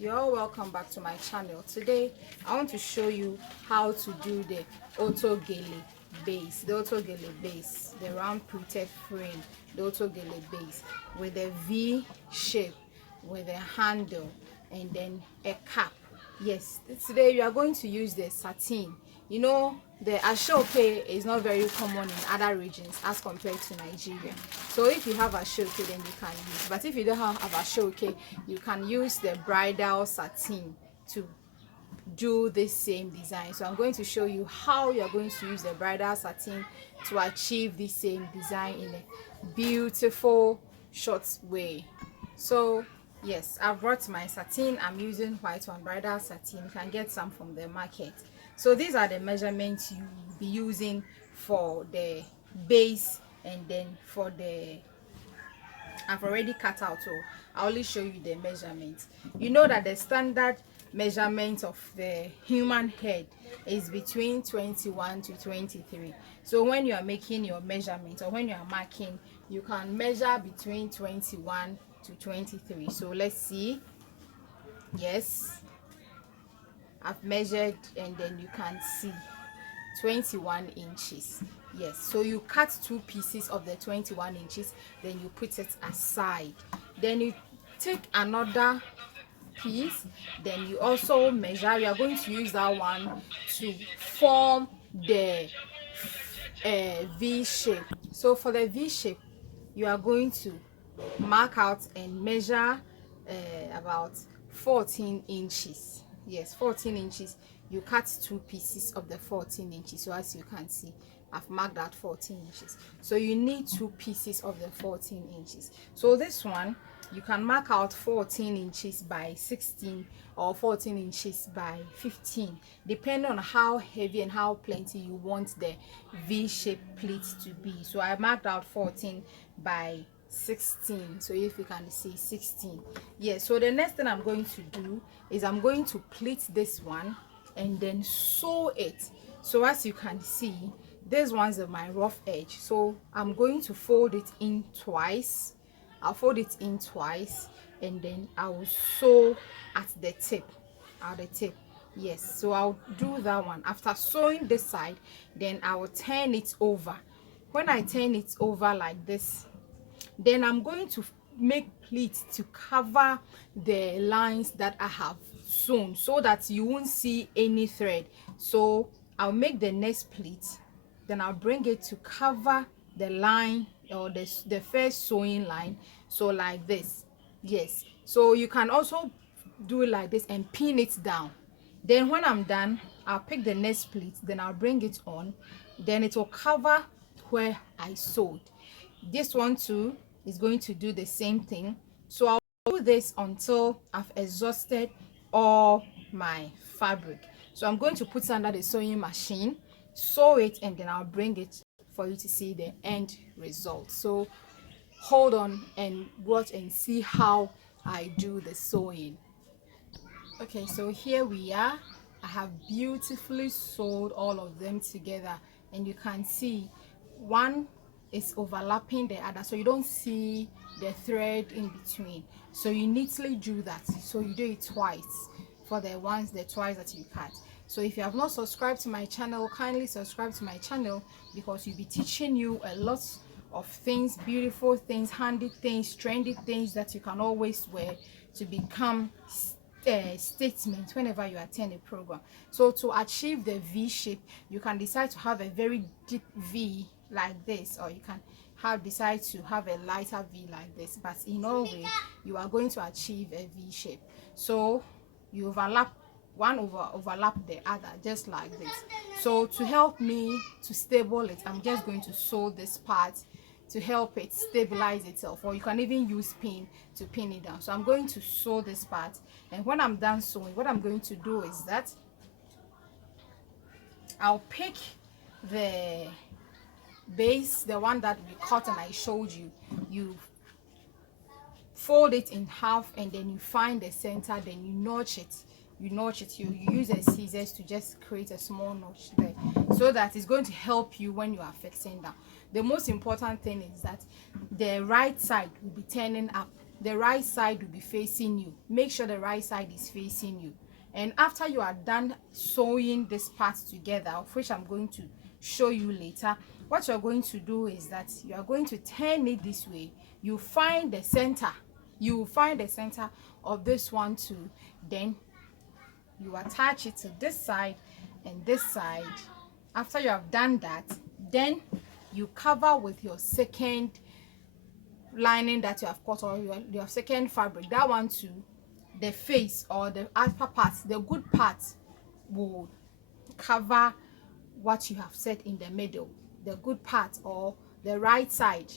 You're all welcome back to my channel. Today I want to show you how to do the GELE base, the round printed frame, the GELE base with a V shape, with a handle, and then a cap. Yes, today we are going to use the satin. You know, the ashoke is not very common in other regions as compared to Nigeria. So if you have ashoke, then you can use. But if you don't have ashoke, you can use the bridal satin to do the same design. So I'm going to show you how you're going to use the bridal satin to achieve the same design in a beautiful short way. So yes, I've brought my satin. I'm using white one, bridal satin. You can get some from the market. So these are the measurements you will be using for the base, and then for the, I've already cut out, so I'll only show you the measurements. You know that the standard measurement of the human head is between 21 to 23. So when you are making your measurement, or when you are marking, you can measure between 21 to 23. So let's see. Yes, I've measured, and then you can see 21 inches. Yes, so you cut two pieces of the 21 inches, then you put it aside. Then you take another piece, then you also measure. We are going to use that one to form the V shape. So for the V shape, you are going to mark out and measure about 14 inches. Yes, 14 inches. You cut two pieces of the 14 inches. So as you can see, I've marked out 14 inches. So you need two pieces of the 14 inches. So this one, you can mark out 14 inches by 16 or 14 inches by 15, depending on how heavy and how plenty you want the V-shaped pleat to be. So I marked out 14 by 16. So if you can see 16. Yes, so the next thing I'm going to do is I'm going to pleat this one and then sew it. So as you can see, this one's my rough edge, so I'm going to fold it in twice. I'll fold it in twice, and then I will sew at the tip, yes. So I'll do that one. After sewing this side, then I will turn it over. When I turn it over like this, then I'm going to make pleats to cover the lines that I have sewn, so that you won't see any thread. So I'll make the next pleat, then I'll bring it to cover the line, or the first sewing line. So like this. Yes, so you can also do it like this and pin it down. Then when I'm done, I'll pick the next pleat, then I'll bring it on, then it will cover where I sewed. This one too is going to do the same thing. So I'll do this until I've exhausted all my fabric. So I'm going to put it under the sewing machine, sew it, and then I'll bring it for you to see the end result. So hold on and watch and see how I do the sewing. Okay, so here we are. I have beautifully sewed all of them together, and you can see one is overlapping the other, so you don't see the thread in between. So you neatly do that. So you do it twice for the twice that you cut. So if you have not subscribed to my channel, kindly subscribe to my channel, because you'll be teaching you a lot of things, beautiful things, handy things, trendy things that you can always wear to become statement whenever you attend a program. So to achieve the V shape, you can decide to have a very deep V like this, or you can decide to have a lighter V like this, but in all way you are going to achieve a V shape. So you overlap overlap the other, just like this. So to help me to stable it, I'm just going to sew this part to help it stabilize itself, or you can even use pin to pin it down. So I'm going to sew this part, and when I'm done sewing, what I'm going to do is that I'll pick the base, the one that we cut and I showed you. You fold it in half, and then you find the center, then you notch it. You use a scissors to just create a small notch there, so that it's going to help you when you are fixing down. The most important thing is that the right side will be turning up, the right side will be facing you. Make sure the right side is facing you. And after you are done sewing this part together, of which I'm going to show you later, what you're going to do is that you are going to turn it this way. You find the center. You find the center of this one too. Then you attach it to this side and this side. After you have done that, then you cover with your second lining that you have cut, or your second fabric, that one too. The face or the upper part, the good part, will cover what you have set in the middle. The good part, or the right side,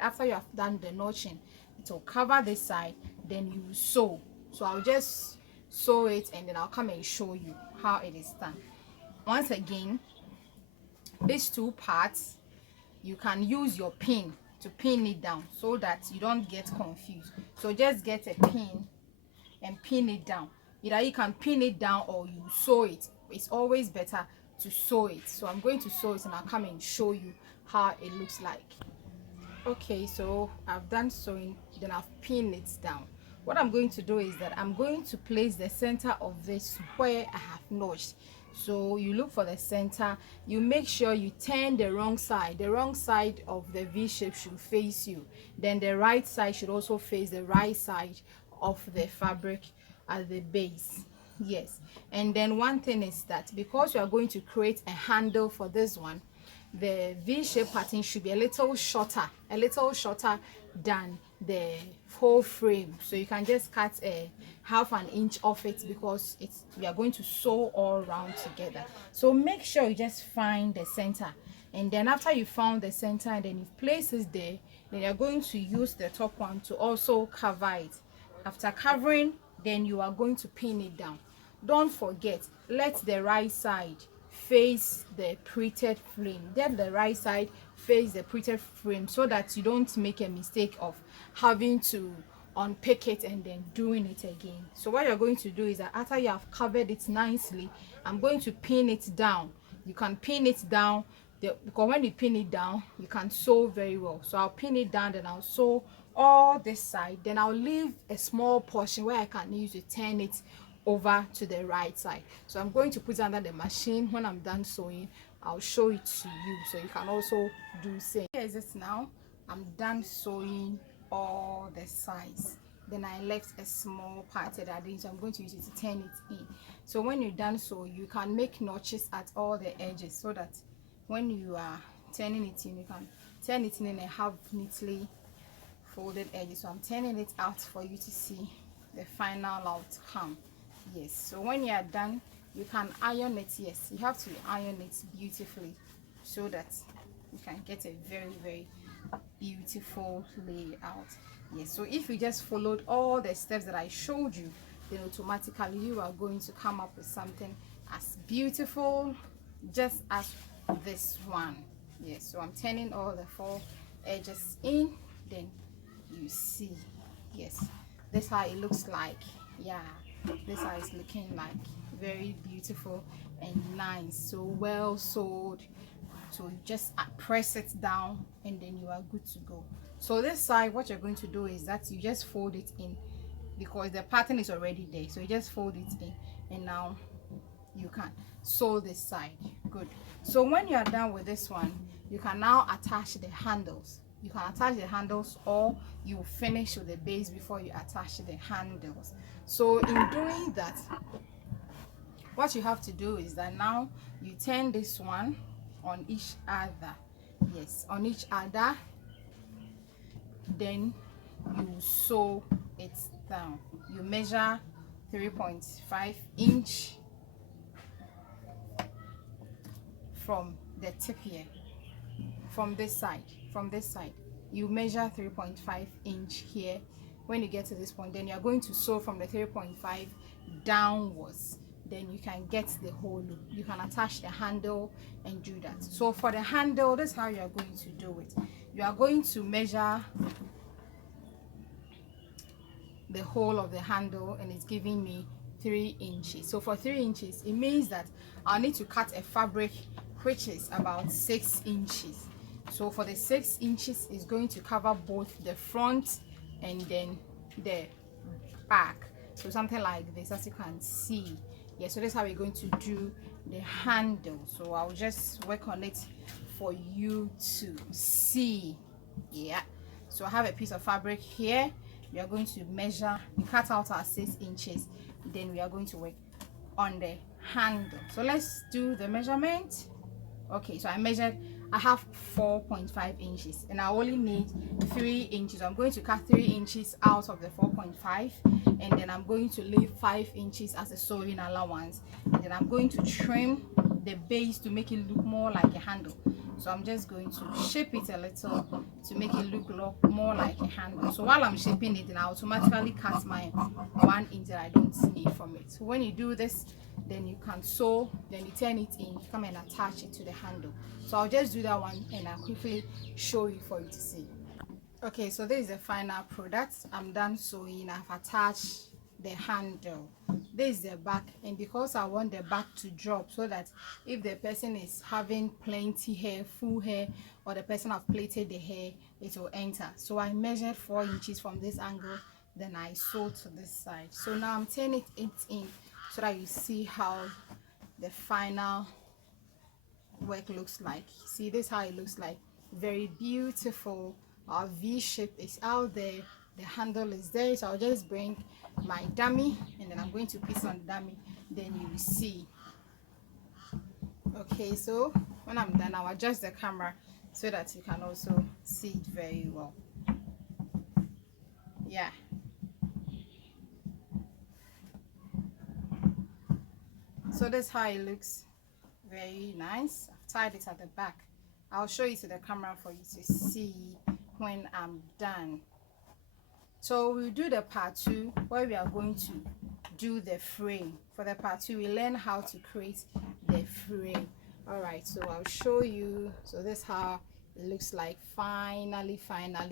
after you have done the notching, it will cover this side. Then you sew. So I'll just sew it and then I'll come and show you how it is done. Once again, these two parts, you can use your pin to pin it down so that you don't get confused. So just get a pin and pin it down. Either you can pin it down or you sew it. It's always better to sew it. So I'm going to sew it and I'll come and show you how it looks like. Okay, so I've done sewing, then I've pinned it down. What I'm going to do is that I'm going to place the center of this where I have notched. So you look for the center, you make sure you turn the wrong side. The wrong side of the V shape should face you. Then the right side should also face the right side of the fabric at the base. Yes. And then one thing is that because you are going to create a handle for this one, the V-shape pattern should be a little shorter than the whole frame. So you can just cut a half an inch off it, because we are going to sew all around together. So make sure you just find the center, and then after you found the center and then you place it there, then you're going to use the top one to also cover it. After covering, then you are going to pin it down. Don't forget, let the right side face the pleated frame. Let the right side face the pleated frame so that you don't make a mistake of having to unpick it and then doing it again. So what you're going to do is that after you have covered it nicely, I'm going to pin it down. You can pin it down because when you pin it down, you can sew very well. So I'll pin it down, then I'll sew all this side, then I'll leave a small portion where I can use to turn it over to the right side. So I'm going to put it under the machine. When I'm done sewing, I'll show it to you so you can also do same. Here is it now. I'm done sewing all the sides. Then I left a small part that I didn't, so I'm going to use it to turn it in. So when you're done sewing, you can make notches at all the edges so that when you are turning it in, you can turn it in and have neatly folded edges. So I'm turning it out for you to see the final outcome. Yes, so when you are done, you can iron it. Yes, you have to iron it beautifully so that you can get a very beautiful layout. Yes, so if you just followed all the steps that I showed you, then automatically you are going to come up with something as beautiful just as this one. Yes, so I'm turning all the 4 edges in, then you see. Yes, this how it looks like. Yeah, this how it's looking like. Very beautiful and nice. So well sewed. So you just press it down and then you are good to go. So this side, what you're going to do is that you just fold it in because the pattern is already there. So you just fold it in and now you can sew this side. Good. So when you are done with this one, you can now attach the handles. You can attach the handles, or you finish with the base before you attach the handles. So in doing that, what you have to do is that now you turn this one on each other. Yes, on each other. Then you sew it down. You measure 3.5 inch from the tip here, from this side. You measure 3.5 inch here. When you get to this point, then you're going to sew from the 3.5 downwards. Then you can get the whole loop. You can attach the handle and do that. So for the handle, this is how you are going to do it. You are going to measure the whole of the handle, and it's giving me 3 inches. So for 3 inches, it means that I'll need to cut a fabric which is about 6 inches. So for the 6 inches, is going to cover both the front and then the back, so something like this, as you can see. Yeah, so that's how we're going to do the handle. So I'll just work on it for you to see. Yeah, so I have a piece of fabric here. We are going to measure, we cut out our 6 inches, then we are going to work on the handle. So let's do the measurement. Okay, so I have 4.5 inches and I only need 3 inches. I'm going to cut 3 inches out of the 4.5, and then I'm going to leave 5 inches as a sewing allowance, and then I'm going to trim the base to make it look more like a handle. So I'm just going to shape it a little to make it look more like a handle. So while I'm shaping it, then I automatically cut my 1 inch that I don't need from it. So when you do this, then you can sew, then you turn it in, come and attach it to the handle. So I'll just do that one and I'll quickly show you for you to see. Okay, so this is the final product. I'm done sewing. I've attached the handle. This is the back, and because I want the back to drop so that if the person is having plenty hair, full hair, or the person have plaited the hair, it will enter. So I measured 4 inches from this angle, then I sewed to this side. So now I'm turning it in so that you see how the final work looks like. See, this is how it looks like. Very beautiful. Our V shape is out there, the handle is there. So I'll just bring my dummy and then I'm going to piece on the dummy, then you will see. Okay, so when I'm done, I'll adjust the camera so that you can also see it very well. Yeah, so that's how it looks. Very nice. I've tied it at the back. I'll show you to the camera for you to see when I'm done. So we'll do the part 2 where we are going to do the frame. For the part 2, we learn how to create the frame. All right, so I'll show you. So this is how it looks like finally